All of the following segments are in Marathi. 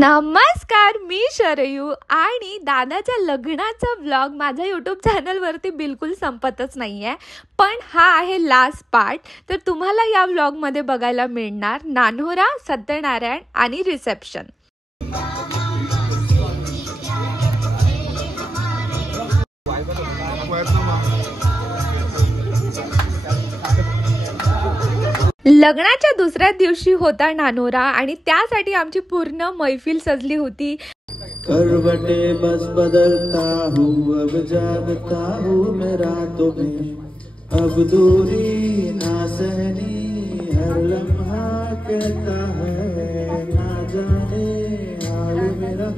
नमस्कार, मी शरयू आणि दादाच्या लग्नाचा व्लॉग माझ्या यूट्यूब चॅनलवरती बिलकुल संपतच नाही आहे. पण हा आहे लास्ट पार्ट. तर तुम्हाला या व्लॉगमध्ये बघायला मिळणार नानोरा, सत्यनारायण आणि रिसेप्शन. लग्नाच्या दुसऱ्या दिवशी होता नानोरा आणि त्यासाठी आमची पूर्ण मैफिल सजली होती. करवटे बस बदलता हूँ, अब जागता हूँ मैं रातों में, अब दूरी ना सहनी, हर लम्हा कहता है ना जाने हाल मेरा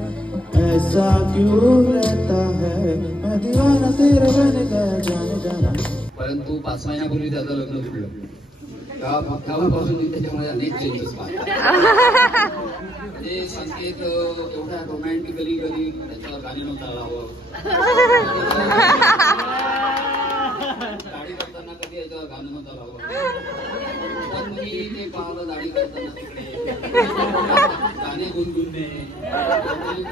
ऐसा क्यों रहता है, मैं दीवाना तेरे बन गया जाने जाना. परंतु 5 महिन्यापूर्वी त्याचं लग्न जुळलं. तेव्हापासून त्याच्यामध्ये अनेक चेंजेस म्हणजे संकेत एवढ्या रोमॅन्टिकली कधी त्याच्यावर गाणी नव्हता हवं, दाढी करताना कधी याच्यावर गाणं नव्हतं लावं, पण मी ते पाहलं दाढी करताना तिकडे गाणे गुणगुणणे,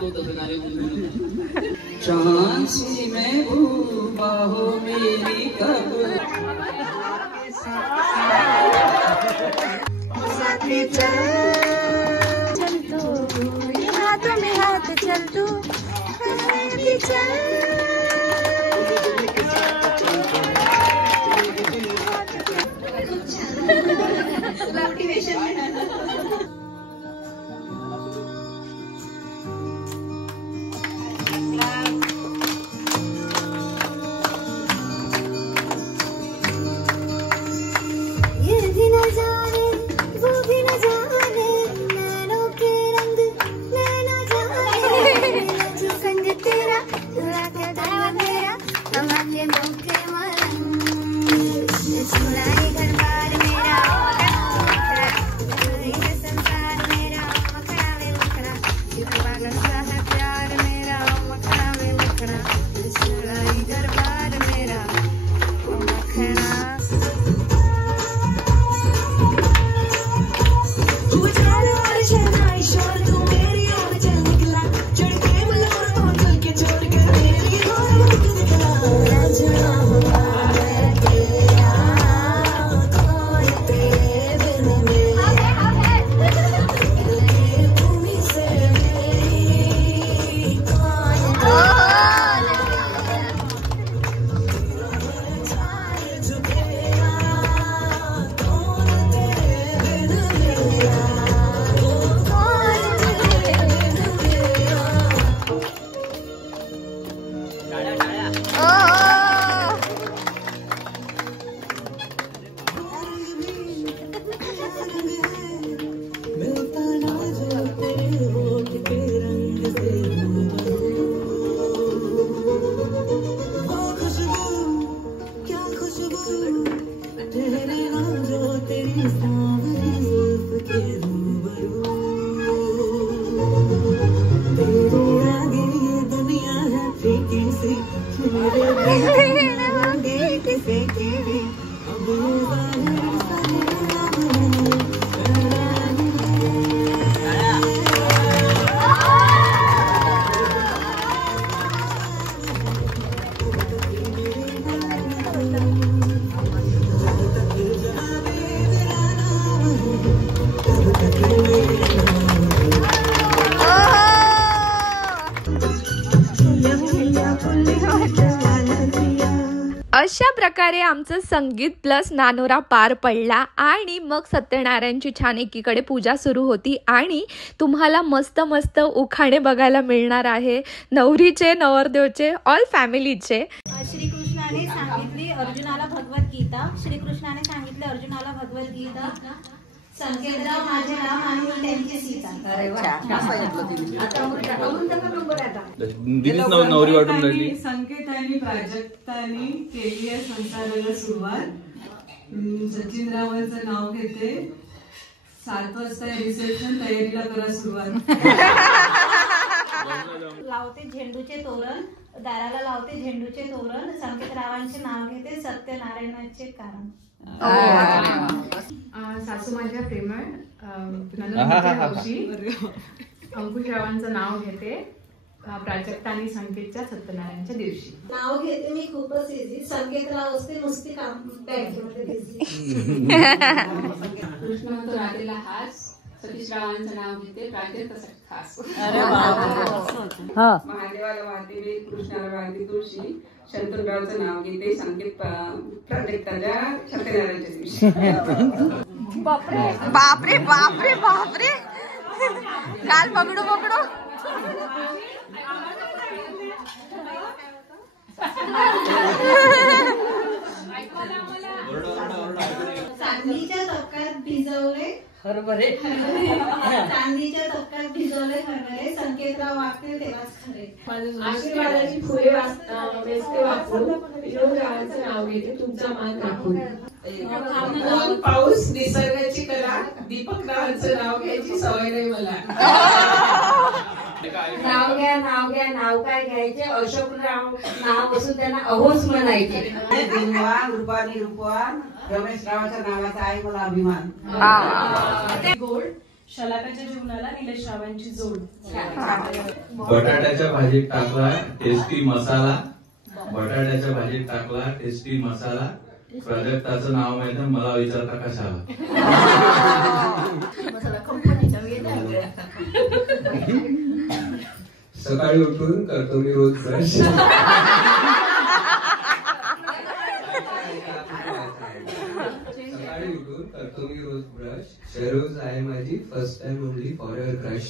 तो तसं गाणे गुणगुणत चांसी में डूबा हो मेरी कब चल तू हाथ में हाथ चल तू अशा प्रकारे आमचं संगीत प्लस नानोरा पार पडला आणि मग सत्यनारायणची छान एकीकडे पूजा सुरू होती आणि तुम्हाला मस्त मस्त उखाणे बघायला मिळणार आहे, नवरीचे, नवरदेवचे, ऑल फॅमिलीचे. श्रीकृष्णाने सांगितले अर्जुनाला भगवद्गीता, श्रीकृष्णाने सांगितले अर्जुनाला भगवद्गीता, संकेतराव माझे नाम आणि त्यांची सीता. नवरी वाटून राहिली. संकेत आणि प्राजक्तानी केली आहे संसाराला सुरुवात. सचिनरावांचं नाव घेते. 7 वाजता रिसेप्शन, तयारीला करा सुरुवात. लावते झेंडूचे तोरण, दाराला लावते झेंडूचे तोरण, संकेतरावांचे नाव घेते, सत्यनारायणाचे कारण. सासू माझ्या प्रेमळ, अंकुशरावांचं नाव घेते प्राजक्ता आणि संकेतच्या सत्यनारायणच्या दिवशी. नाव घेते मी खूपच इझी. संकेतराव असते नुसती काम बँकेमध्ये बिझी. कृष्ण राधेला हास. सतीशरावांचं नाव घेते प्राजक्तासाठी खास. महादेवाला वाहते मी, कृष्णाला वाहते तुळशी. शंतनरावचं नाव घेते संकेत प्राजक्ताच्या सत्यनारायणच्या दिवशी. बापरे बापरे बापरे बापरे. काल पकडू पकडू. चांदीच्या तपक्यात भिजवले हरभरे. चांदीच्या तपक्यात भिजवले हरभरे. संकेतराव वागते तेव्हाच खरे. आशीर्वादाची फुले वेचते वाचून. विनोदरावांचं नाव घेते तुमचा मान राखून. पाऊस निसर्गाची कला. दीपकरावांचं नाव घ्यायची सवय नाही मला. नाव घ्या नाव घ्या नाव काय घ्यायचे. अशोकराव नाव असून त्यांना अहोच म्हणायचे. दिनवान रूपानी रूपवान. रमेश रावाच्या नावाचा आहे मला अभिमान. गोड. शलाकाच्या जीवनाला निलेश रावांची जोड. बटाट्याच्या भाजीत टाकला टेस्टी मसाला. बटाट्याच्या भाजीत टाकला टेस्टी मसाला. प्राजक्ताचं नाव माहिती मला विचारता कशाला. सकाळी उठून करतो मी रोज ब्रश. सकाळी उठून करतो मी रोज ब्रश. शहरोज आहे माझी first time only for your crush.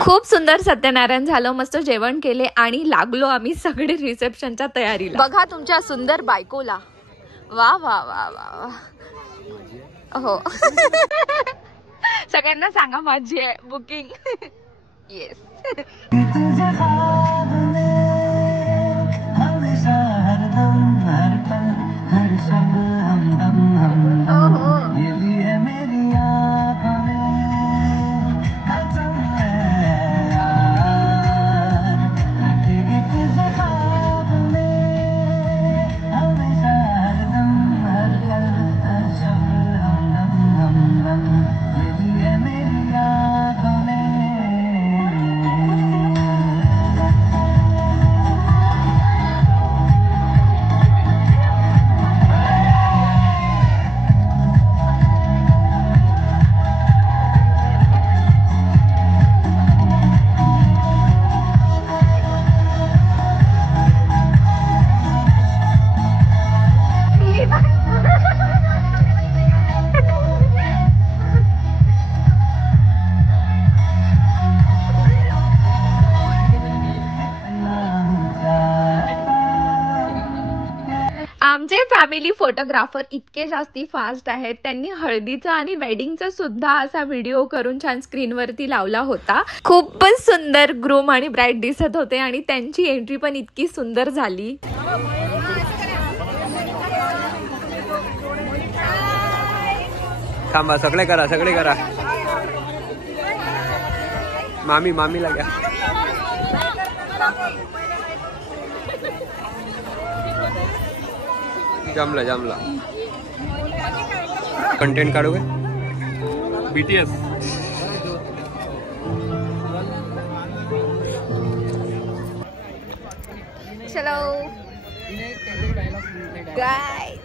खूप सुंदर सत्यनारायण झालं. मस्त जेवण केले आणि लागलो आम्ही सगळे रिसेप्शनच्या तयारीला. बघा तुमच्या सुंदर बायकोला. वा वा वा वा. हो सगळ्यांना सांगा माझी आहे बुकिंग. येस. आमचे फॅमिली फोटोग्राफर इतके जास्ती फास्ट आहेत. त्यांनी हळदीचा आणि वेडिंगचा सुद्धा असा व्हिडिओ करून छान स्क्रीनवरती लावला होता. खूपच सुंदर ग्रूम आणि ब्राईड दिसत होते आणि त्यांची एंट्री पण इतकी सुंदर झाली. थांबा सगळे करा सगळे करा. मामीला घ्या. जमला कंटेंट काढू काय. BTS चलो गाय.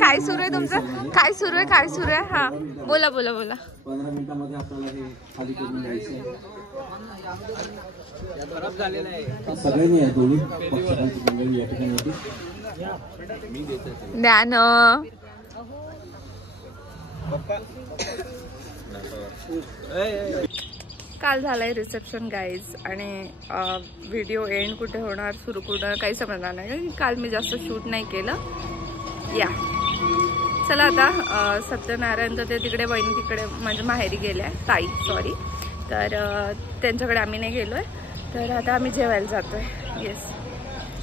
काय सुरू आहे तुमचं. काय सुरू आहे. हा बोला. 15 मिनिटांमध्ये आपल्याला हे खाली करून द्यायचं. खराब झालेलं आहे. सगळ्यांनी आहे दोन्ही पक्षांची मंडळी या ठिकाणी होती. ज्ञान काल झालंय रिसेप्शन गाईज. आणि व्हिडिओ एंड कुठे होणार सुरू कुठं काही समजणार नाही. काल मी जास्त शूट नाही केलं. या चला आता सत्यनारायणचं ते तिकडे बहिणी तिकडे म्हणजे माहेरी गेल्या ताई सॉरी. तर त्यांच्याकडे आम्ही नाही गेलोय. तर आता आम्ही जेवायला जातोय. येस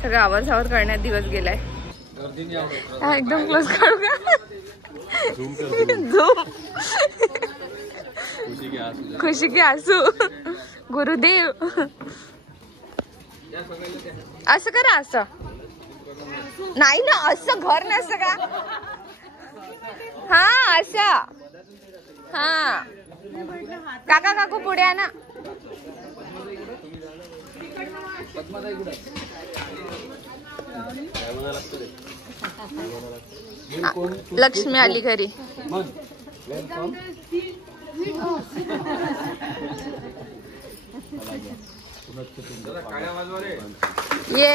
सगळं आवरसावर करण्यात दिवस गेलाय. हा एकदम क्लोज काढू का? झूम. खुशी के आंसू. गुरुदेव असं करा. असं नाही ना, असं घर नसतं का? हा असं. हा काका काकू पुढे आहे ना. लक्ष्मी आली घरी. ये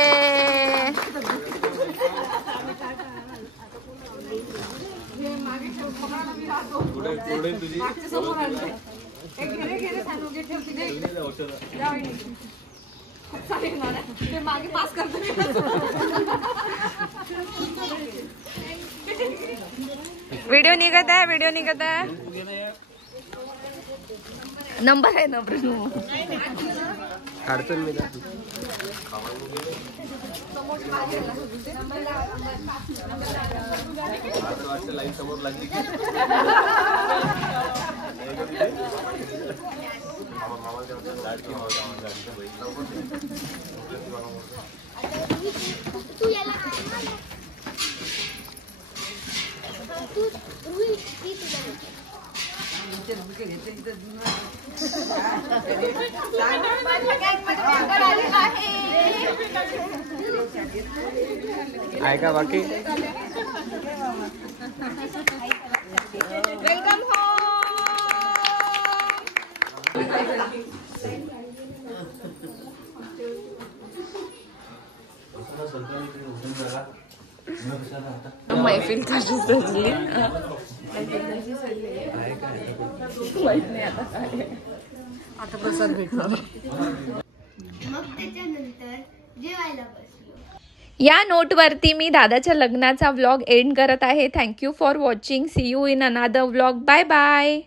व्हिडिओ निघत आहे. व्हिडिओ निघत आहे. नंबर आहे. नंबर अडचण मी लाईन समोर लागली की आहे का बाकी? वेलकम मैफिल कशी सजली. आता प्रसाद भेटणार. मग त्याच्यानंतर जेवायला बसलो. या नोटवरती मी दादाच्या लग्नाचा व्लॉग एंड करत आहे. Thank you for watching. See you in another vlog. Bye bye.